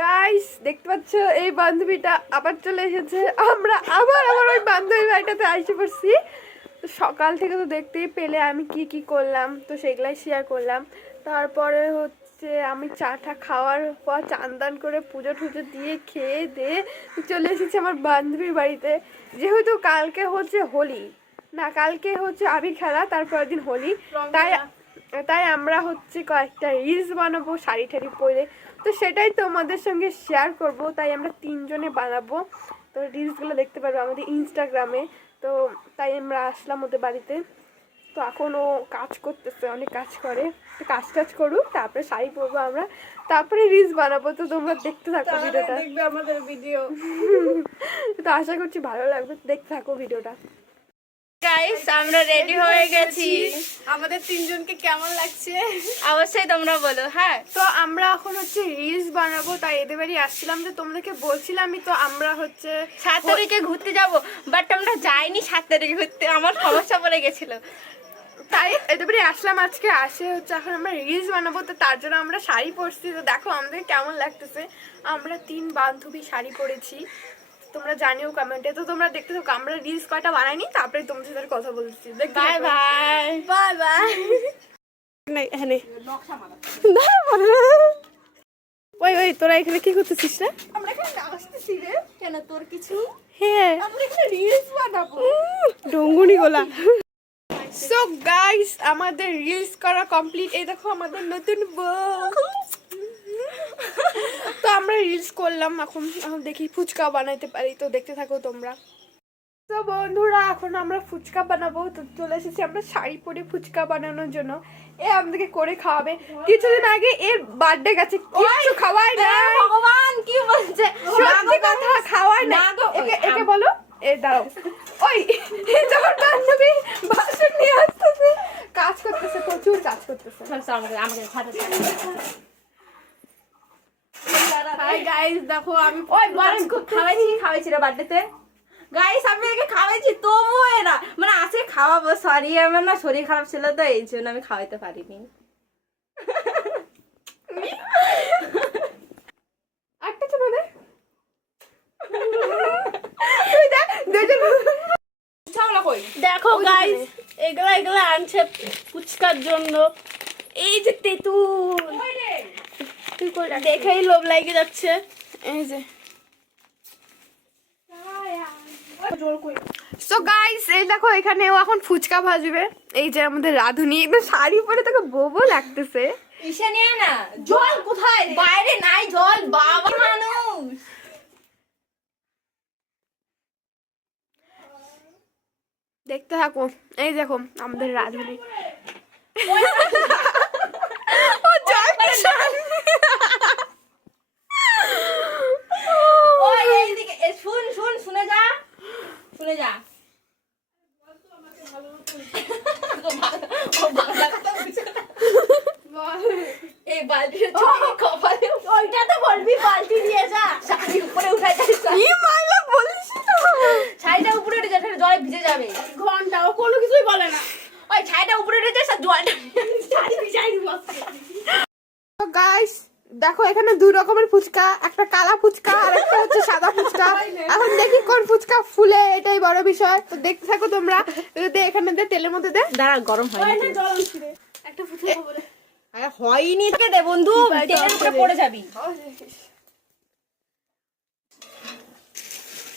Guys দেখতে পাচ্ছ এই বান্ধবীটা আবার চলে এসেছে। আমরা আবার ওই বান্ধবী বাড়িটাতে আসে পড়ছি। তো সকাল থেকে তো দেখতেই পেলে আমি কি কি করলাম, তো সেগুলাই শেয়ার করলাম। তারপরে হচ্ছে আমি চাটা খাওয়ার পর চান দান করে পুজো টুজো দিয়ে খেয়ে দিয়ে চলে এসেছি আমার বান্ধবীর বাড়িতে। যেহেতু কালকে হচ্ছে হোলি, না কালকে হচ্ছে আবির খেলা, তারপরের দিন হোলি, তাই আমরা হচ্ছে কয়েকটা রিলস বানাবো শাড়ি ঠাড়ি পরে। তো সেটাই তোমাদের সঙ্গে শেয়ার করব, তাই আমরা তিনজনে বানাবো। তো রিলসগুলো দেখতে পারবো আমাদের ইনস্টাগ্রামে। তো তাই আমরা আসলাম ওদের বাড়িতে। তো এখনও কাজ করতেছে, অনেক কাজ করে। তো কাজ করুক, তারপরে শাড়ি পরবো আমরা, তারপরে রিলস বানাবো। তো তোমরা দেখতে থাকো ভিডিওটা, দেখবে আমাদের ভিডিও। তো আশা করছি ভালো লাগবে, দেখতে থাকো ভিডিওটা। গাইস আমরা রেডি হয়ে গেছি। আমাদের তিনজনকে কেমন লাগছে অবশ্যই তোমরা বলো। হ্যাঁ, তো আমরা এখন হচ্ছে রিলস বানাবো, তাই এদের বাড়ি আসছিলাম। যে তোমাদেরকে বলছিলামই তো আমরা হচ্ছে 7 তারিখে ঘুরতে যাব, বাট আমরা যাইনি 7 তারিখে ঘুরতে, আমার সমস্যা পড়ে গেছিল। তাই এদের বাড়ি আসলাম আজকে। আসে হচ্ছে এখন আমরা রিলস বানাবো, তো তার জন্য আমরা শাড়ি পরছি। তো দেখো আমাদের কেমন লাগতেছে। আমরা 3 বান্ধবী শাড়ি পরেছি, তোমরা জানিও কমেন্টে। তো তোমরা দেখতে থাকো, আমরা রিলস কয়টা বানাইনি, তারপরে তোমাদের সাথে কথা বলছি। Bye bye bye bye. ওই তোরা এখানে কি করতেছিস না? আমরা এখানে নাচতেছি রে। কেন তোর কিছু? হ্যাঁ, আমরা এখানে রিলস বানাবো। ডঙ্গুনি গোলা। সো গাইস আমাদের রিলস করা কমপ্লিট। এই দেখো আমাদের নতুন বউ। তো আমরা রিলস করলাম, এখন দেখি ফুচকা বানাইতে পারি। তো দেখতে থাকো তোমরা। তো বন্ধুরা এখন আমরা ফুচকা বানাবো। তো চলে এসেছি আমরা শাড়ি পরে ফুচকা বানানোর জন্য। এ আমাদেরকে করে খাওয়াবে। কিছুদিন আগে এর বার্থডে গেছে, কিছু খাওয়াই না। ভগবান কি বলছে? সত্যি কথা, খাওয়াই না। একে বলো, এ দাঁড়াও। ওই যখন বান্ধবী বাসন নিয়ে আসতেছে, কাজ করতেছে, প্রচুর কাজ করতেছে। হাই গাইস, দেখো আমি ওই বরং খাওয়াইছি রে বার্থডেতে। গাইস আমি একে খাওয়াইছি, তবুও এরা মানে আজকে খাওয়াবো। সরি, আমার না শরীর খারাপ ছিল, তো এই জন্য আমি খাওয়াইতে পারিনি। একটা চলো দে। দেখো গাইস, এগুলা আনছে ফুচকার জন্য। এই যে তেঁতুল, দেখেই লোভ লাগে যাচ্ছে। এই যে সো গাইস এই দেখো এখানে ও এখন ফুচকা ভাজবে। এই যে আমাদের রাধুনি একদম শাড়ি পরে তোকে বোবো লাগতেছে। ইসে নিয়ে না, জল কোথায়? বাইরে নাই জল, বাবা মানুষ। দেখতে থাকো। এই দেখো আমাদের রাধুনি। ও জল কিষান। ওই এইদিকে শুনে যা। এই বালতিটা চুরি কপালে, ওইটা তো বলবি বালতি দিয়ে যা। শাড়ি উপরে উঠাই যা। কি মাইলা বলিস তো? ছাইটা উপরে উঠে যা, জলে ভিজে যাবে। ঘন্টা ও কোনো কিছুই বলে না। ওই ছাইটা উপরে উঠে যা, জলটা শাড়ি ভিজাই দিব। তো গাইস দেখো এখানে 2 রকমের ফুচকা, একটা কালা ফুচকা আর একটা হচ্ছে সাদা ফুচকা। এখন দেখি কোন ফুচকা ফুলে, এটাই বড় বিষয়। তো দেখতে থাকো তোমরা। দে এখানে দে, তেলের মধ্যে দে। দাঁড়া, গরম হয় ওই না জল আনছি রে। একটা ফুচকা খাবো রে। আরে হয়নি তোকে দে বন্ধু, তেলের উপরে পড়ে যাবি।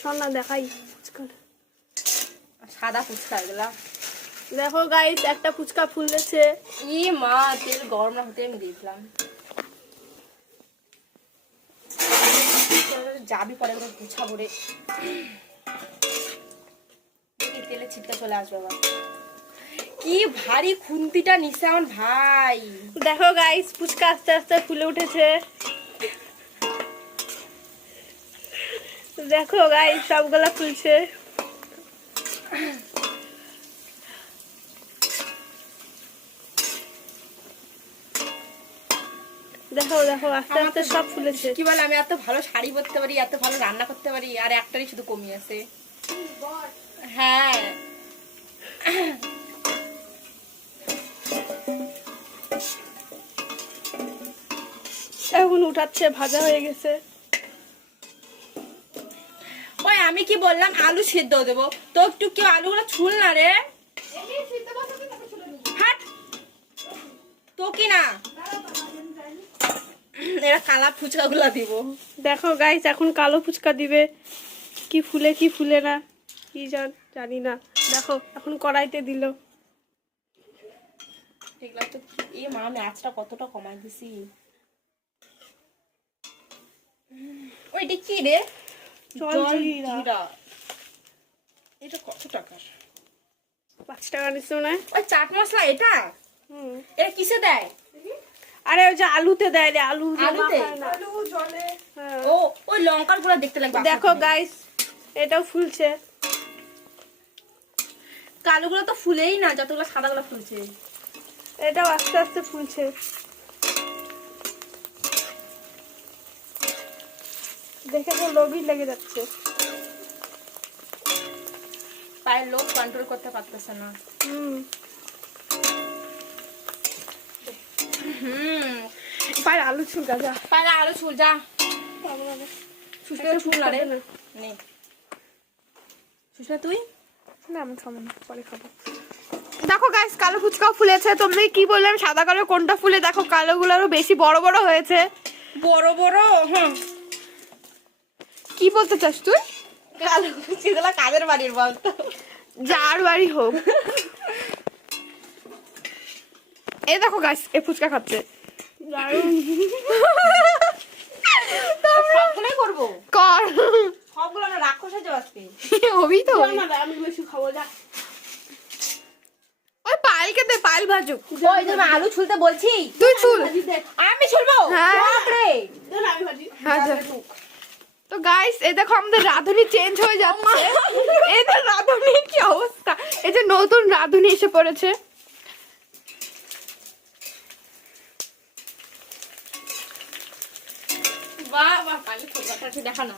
শোনা দেখাই ফুচকা। সাদা ফুচকা এগুলা। দেখো গাইস একটা ফুচকা ফুলেছে। ই মা, তেল গরম না হতে আমি দিয়েছিলাম। যাবি পরে করে গুছাবো রে। দেখি তেলে ছিটকা চলে আসবে আবার। কি ভারী খুন্তিটা নিছে আমার ভাই। দেখো গাইস ফুচকা আস্তে আস্তে ফুলে উঠেছে। দেখো গাইস সবগুলা ফুলছে। দেখো দেখো আস্তে আস্তে সব ফুলেছে। কি বলে, আমি এত ভালো শাড়ি পরতে পারি, এত ভালো রান্না করতে পারি, আর একটারই শুধু কমি আছে। হ্যাঁ এখন উঠাচ্ছে, ভাজা হয়ে গেছে। ওই আমি কি বললাম আলু সিদ্ধ দেবো, তো একটু কেউ আলুগুলো ছুল না রে। হাট তো কি না, এরা কালা ফুচকা গুলা দিব। দেখো গাইস এখন কালো ফুচকা দিবে, কি ফুলে কি ফুলে না কি জানি না। দেখো এখন কড়াইতে দিল। এগুলা তো এই মা আমি আঁচটা কতটা কমাই দিছি। ওইটা কি রে? জলজিরা। জলজিরা। এটা কত টাকার? 5 টাকা নিচ্ছে না? ওই চাট মশলা এটা? এটা কিসে দেয়? আরে ওই যে আলুতে দেয় রে, আলু দিয়ে আলুতে? মাখায় না। হ্যাঁ। ও ওই লঙ্কার গুলা দেখতে লাগবে। দেখো গাইস এটাও ফুলছে। কালোগুলো তো ফুলেই না, যতগুলো সাদাগুলো ফুলছে। এটাও আস্তে আস্তে ফুলছে। দেখে তো লোভই লেগে যাচ্ছে। পায়ের লোক কন্ট্রোল করতে পারতেছে না। পায়ের আলু ছুলকা যা। পায়ের আলু ছুল যা। সুস্মিতা ছুল না রে। নে সুস্মিতা তুই না আমি খাবো না, পরে খাবো। দেখো গাইস কালো ফুচকাও ফুলেছে। তুমি কি বললাম সাদা কালো কোনটা ফুলে, দেখো কালোগুলো আরো বেশি বড় বড় হয়েছে। বড় বড়। হ্যাঁ কি বলতে চাস তুই? কালো ফুচকাগুলো কাদের বাড়ির বলতো? যার বাড়ি হোক। এই দেখো গাইস এ ফুচকা খাচ্ছে। সবগুলোই করবো। কর সবগুলো না রাক্ষস হয়ে যাবে আজকে। হবি তো। আমি বেশি খাবো যা। ওই পায়েলকে দে, পায়েল ভাজুক। ওই যে আমি আলু ছুলতে বলছি। তুই চুল। আমি ছুলবো? হ্যাঁ। বাপ রে। আমি ভাজি। হ্যাঁ যা। তো গাইস এই দেখো আমাদের রাঁধুনি চেঞ্জ হয়ে যাচ্ছে। এই তো রাঁধুনির কি অবস্থা, এই যে নতুন রাঁধুনি এসে পড়েছে। বাহ বাহ পায়েল ছোটটা একটু দেখা না।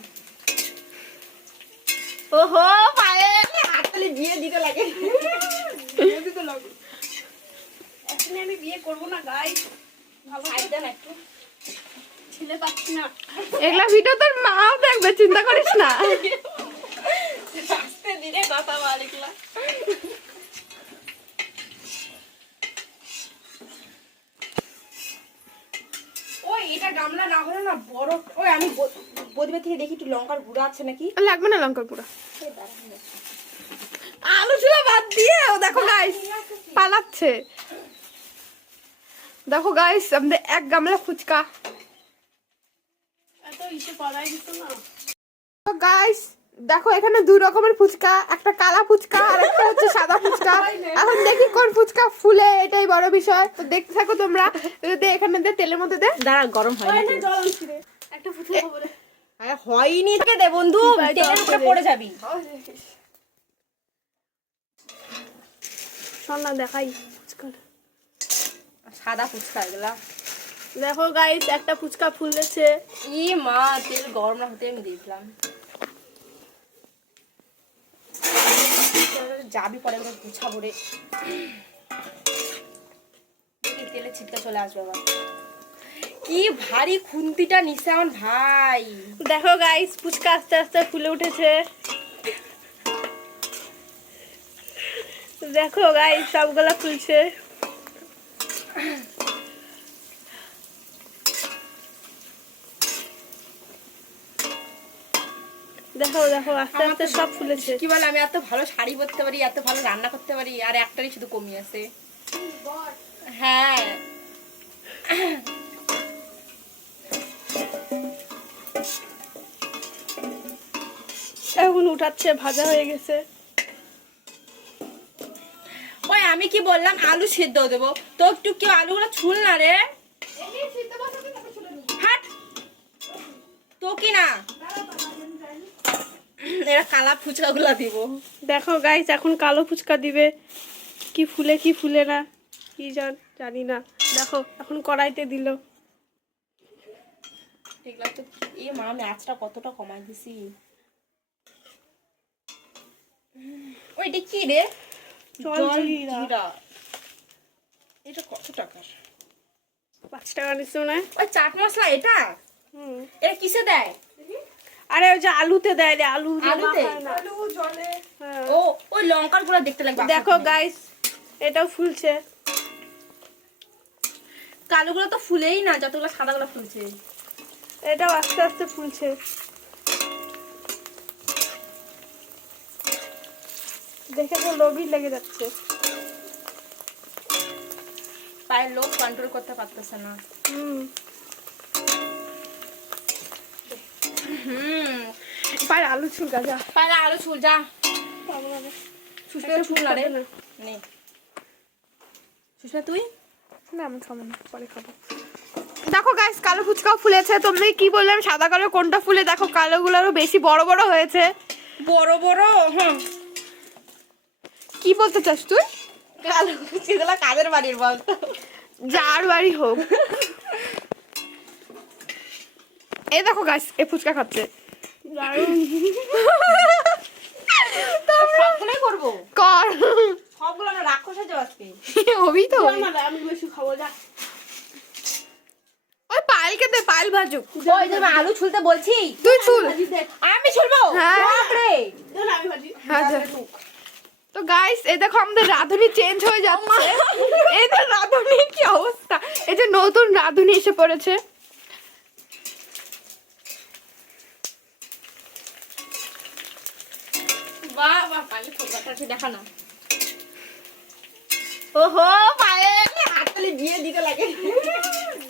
ওহো পায়েল হাততালি দিয়ে দিতে লাগে। এখন আমি বিয়ে করবো না গাইস। ভালো সাইড দেন একটু। ছেলে পাচ্ছি না। এগুলা ভিডিও তোর মাও দেখবে, চিন্তা করিস না। আস্তে ধীরে কথা বলিকলা। ওই এটা গামলা না হলে না বড়। ওই আমি বদিবে থেকে দেখি একটু লঙ্কার গুঁড়া আছে নাকি। লাগবে না লঙ্কার গুঁড়া। আলু ছিল বাদ দিয়ে ও দেখো গাইস পালাচ্ছে। দেখো গাইস আমাদের এক গামলা ফুচকা। এত ইসে করাই দিত না। তো গাইস দেখো এখানে দুই রকমের ফুচকা, একটা কালা ফুচকা আর একটা হচ্ছে সাদা ফুচকা। এখন দেখি কোন ফুচকা ফুলে, এটাই বড় বিষয়। তো দেখতে থাকো তোমরা। দে এখানে দে, তেলের মধ্যে দে। দাঁড়া গরম হয় ওই না জল আনছি রে। একটা ফুটু খাবো রে। আরে হয়নি তোকে দে বন্ধু, তেলের উপরে পড়ে যাবি। শোন না দেখাই ফুচকাটা। সাদা ফুচকা এগুলা। দেখো গাইস একটা ফুচকা ফুলেছে। ই মা তেল গরম না হতে আমি দিয়েছিলাম। যাবি পরে এগুলো গুছাবো রে। দেখি তেলে ছিটকা চলে আসবে আবার। কি ভারী খুন্তিটা নিছে আমার ভাই। দেখো গাইস ফুচকা আস্তে আস্তে ফুলে উঠেছে। দেখো গাইস সবগুলা ফুলছে। দেখো দেখো আস্তে আস্তে সব ফুলেছে। কি বল আমি এত ভালো শাড়ি পরতে পারি, এত ভালো রান্না করতে পারি, আর একটারই শুধু কমি আছে। হ্যাঁ এখন উঠাচ্ছে, ভাজা হয়ে গেছে। ওই আমি কি বললাম আলু সিদ্ধ দেবো, তো একটু কেউ আলুগুলো ছুল না রে। হাট তো কি না, এরা কালা ফুচকা গুলা দিব। দেখো গাইস এখন কালো ফুচকা দিবে, কি ফুলে কি ফুলে না কি জানি না। দেখো এখন কড়াইতে দিল। এগুলা তো এই মা আমি আঁচটা কতটা কমাই দিছি। ওইটা কি রে? জলজিরা। জলজিরা। এটা কত টাকার? 5 টাকা নিচ্ছে মনে হয়। ওই চাট মশলা এটা হুম। এটা কিসে দেয়? আরে ওই যে আলুতে দেয় রে, আলু দিয়ে আলুতে? মাখায় না। হ্যাঁ। ও ওই লঙ্কার গুঁড়া দেখতে লাগবে। দেখো গাইস, এটাও ফুলছে। কালোগুলো তো ফুলেই না, যতগুলো সাদাগুলো ফুলছে। এটাও আস্তে আস্তে ফুলছে। দেখে তো লোভই লেগে যাচ্ছে। পায়ের লোক কন্ট্রোল করতে পারতেছে না। হুম। পায়ের আলু ছুলকা যা। পায়ের আরো ছুল যা। সুস্মিতা ছুল না রে। নে সুস্মিতা তুই না আমি খাবো না, পরে খাবো। দেখো গাইস, কালো ফুচকাও ফুলেছে। তুমি কি বললাম সাদা কালো কোনটা ফুলে, দেখো কালোগুলো আরো বেশি বড় বড় হয়েছে। বড় বড়। হুম। কি বলতে চাস তুই? কালো ফুচকাগুলো কাদের বাড়ির বলতো? যার বাড়ি হোক। এই দেখো গাইস, এই ফুচকা খাচ্ছে। সবগুলোই করবো। কর। সবগুলো না রাক্ষস হয়ে যাবে আজকে। হবি তো। আমি বেশি খাবো, যা। ওই পায়েলকে দে, পায়েল ভাজুক। ওই যে আমি আলু ছুলতে বলছি। তুই ছুল। আমি ছুলবো। হ্যাঁ। বাপ রে। আমি ভাজি। হ্যাঁ যা। তো গাইস, এই দেখো আমাদের রাঁধুনি চেঞ্জ হয়ে যাচ্ছে। এই তো রাঁধুনির কি অবস্থা। এই যে নতুন রাঁধুনি এসে পড়েছে। বাহ বাহ, পায়ের ঠোঁটটা একটু দেখা না। ওহো পায়েল হাততালি বিয়ে দিতে লাগে।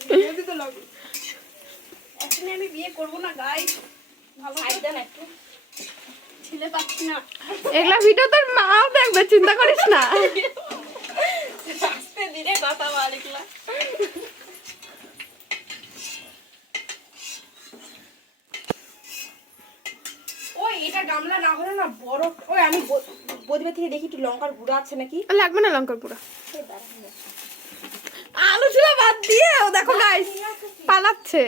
বিয়ে দিতে লাগে। এখন আমি বিয়ে করবো না গাইস। ভালো সাইড দেন একটু। ছেলে পাচ্ছি না। এগুলা ভিডিও তোর মাও দেখবে, চিন্তা করিস না। আস্তে ধীরে কথা বলিকলা। ওই এটা গামলা না হলে না বড়। ওই আমি বদিবে থেকে দেখি একটু লঙ্কার গুঁড়া আছে নাকি। লাগবে না লঙ্কার পুরা। আলু ছিল বাদ দিয়ে ও দেখো গাইস পালাচ্ছে।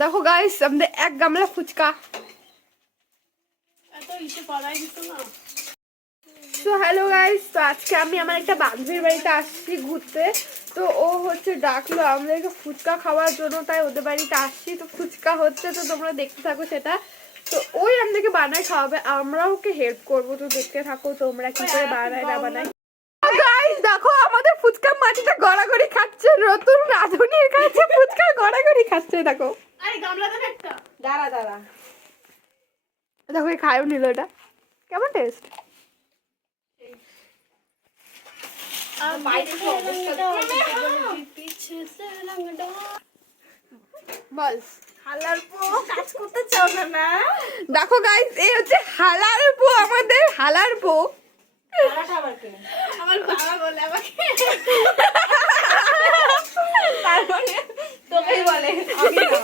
দেখো গাইস, আমাদের এক গামলা ফুচকা। এত ইসে পালাই দিত না। তো হ্যালো গাইস, তো আজকে আমি আমার একটা বান্ধবীর বাড়িতে আসছি ঘুরতে। তো ও হচ্ছে ডাকলো আমাদেরকে ফুচকা খাওয়ার জন্য, তাই ওদের বাড়িতে আসছি। তো ফুচকা হচ্ছে, তো তোমরা দেখতে থাকো সেটা। তো ওই আমাদেরকে বানায় খাওয়াবে, আমরা ওকে হেল্প করবো। তো দেখতে থাকো তোমরা কি করে বানায় না বানায়। গাইস দেখো আমাদের ফুচকা মাটিটা গড়াগড়ি খাচ্ছে। নতুন রাঁধুনির কাছে ফুচকা গড়াগড়ি খাচ্ছে। দেখো আরে গামলা দেন একটা। দাঁড়া দাঁড়া। দেখো এই খায়ও নিল। এটা কেমন টেস্ট? বাইরে কি অবস্থা। বল। হালার পো কাজ করতে চাও না না। দেখো গাইস, এই হচ্ছে হালার পো, আমাদের হালার পো। হালাটা আবার কে? আমার বাবা বলে আমাকে। তার মানে তোকেই বলে, আমি না।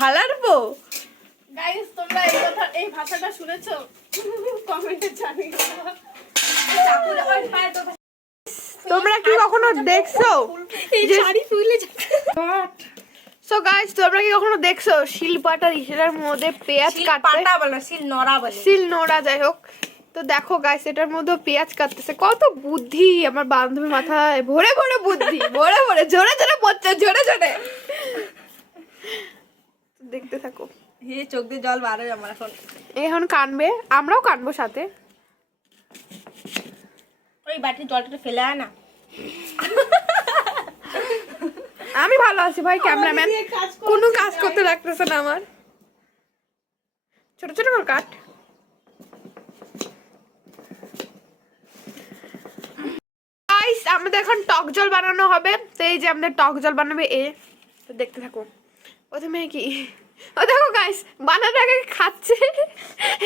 হালার পো। গাইস তোমরা এই ভাষাটা শুনেছো? কমেন্টে জানিও। চাকুরে ওই পায়ে তো তোমরা কি কখনো দেখছো এই শাড়ি ফুলে যাচ্ছে। সো গাইস, তোমরা কি কখনো দেখছো শিলপাটার ইসের মধ্যে পেঁয়াজ সিল কাটতে? পাটা বলে না, সিল নড়া বলে। শিল নোড়া, যাই হোক। তো দেখো গাইস, এটার মধ্যে পেঁয়াজ কাটতেছে। কত বুদ্ধি আমার বান্ধবী মাথায়, ভরে ভরে বুদ্ধি, ভরে ভরে, জোরে জোরে পড়ছে, জোরে জোরে। দেখতে থাকো। হে চোখ দিয়ে জল বার হয় আমার এখন। এখন কানবে, আমরাও কানবো সাথে। ওই বাটির জলটা ফেলে আয় না। আমি ভালো আছি ভাই, ক্যামেরাম্যান কোনো কাজ করতে লাগতেছে না আমার। ছোট ছোট করে কাট। গাইস, আমাদের এখন টক জল বানানো হবে। তো এই যে আমাদের টক জল বানাবে এ। তো দেখতে থাকো। প্রথমে কি, ও দেখো গাইস, বানানোর আগে খাচ্ছে।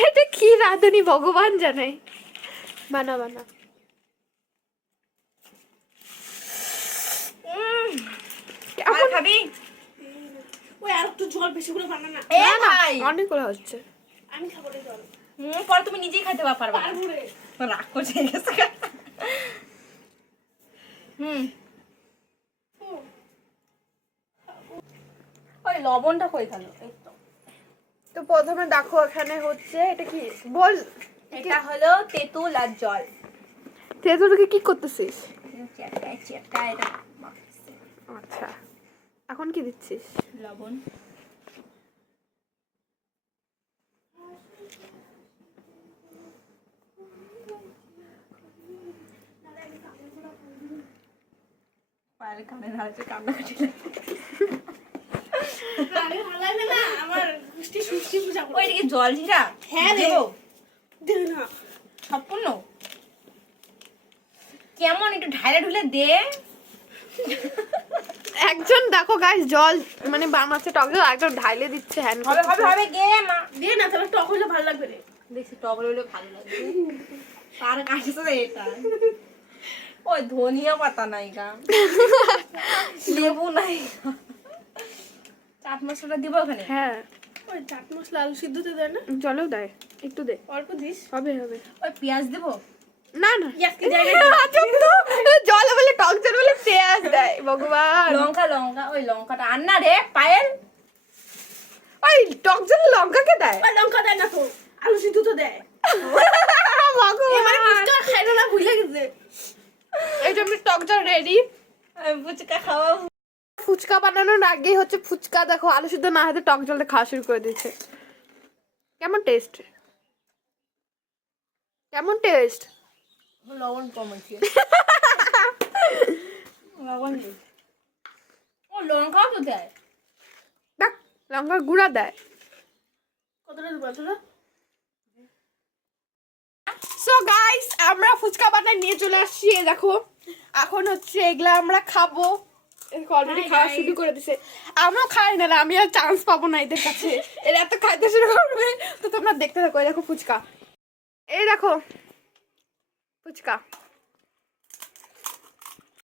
এটা কি রাঁধুনি ভগবান জানে। বানা বানা। আর খাবি? ওই আর একটু জল বেশি করে বানা না। এ ভাই অনেক করে হচ্ছে। আমি খাবো রে জল। পরে তুমি নিজেই খাইতে পারবা। পারবো রে। রাগ করছে গেছে। ওই লবণটা কই গেল? এই তো। তো প্রথমে দেখো এখানে হচ্ছে, এটা কি বল? এটা হলো তেঁতুল আর জল। তেঁতুলকে কি করতেছিস? চেটকায় চেটকায় এটা আচ্ছা, এখন কি দিচ্ছিস? লবণ। পায়ের কানে ঢালছে, কান্নাকাটি আমার গুষ্টি সুষ্টি পূজা করবো। ওইদিকে জল ঝিরা। হ্যাঁ রে। দেবো? দে না। সম্পূর্ণ কেমন একটু ঢাইলে ঢুলে দে। একজন দেখো গাইস জল মানে বানাচ্ছে টক জল, একজন ঢাইলে দিচ্ছে হ্যান্ড। হবে হবে হবে গে মা। দে না, তাহলে টক হলে ভালো লাগবে রে। দেখছি টক হলে ভালো লাগবে। তার কাছে তো এটা ওই ধনিয়া পাতা নাই গা, লেবু নাই গা। চাট মশলাটা দিব ওখানে। হ্যাঁ ওই চাট মশলা আলু সিদ্ধতে দেয় না? জলেও দেয়, একটু দে। অল্প দিস। হবে হবে। ওই পেঁয়াজ দেবো। না না আজকে জায়গায় চুপ তো, জল বলে টক জল বলে পেঁয়াজ দেয় ভগবান। লঙ্কা লঙ্কা ওই লঙ্কাটা আর না রে পায়েল। ওই টক জলে লঙ্কাকে দেয় ওই লঙ্কা দেয় না তো, আলু সিদ্ধ তো দেয়। এবারে ভগবান। ফুচকা খাইলো না, ভুলে গেছে। এই জন্য টক জল রেডি। আমি ফুচকা খাওয়া। ফুচকা বানানোর আগে হচ্ছে ফুচকা দেখো আলু সিদ্ধ না হাতে টক জলে খাওয়া শুরু করে দিয়েছে। কেমন টেস্ট? কেমন টেস্ট? লবণ কম আছে। লবণ দে। ও লঙ্কাও তো দেয়। দেখ লঙ্কার গুঁড়া দেয়। কতটা দেবো তোরা? সো গাইস আমরা ফুচকা বানায় নিয়ে চলে আসছি। এই দেখো এখন হচ্ছে এগুলা আমরা খাবো। অলরেডি Hi, খাওয়া guys. শুরু করে দিছে। আমরাও খাই না রে, আমি আর চান্স পাবো না এদের কাছে। এরা এত খাইতে শুরু করবে তো তোমরা দেখতে থাকো। এই দেখো ফুচকা, এই দেখো ফুচকা।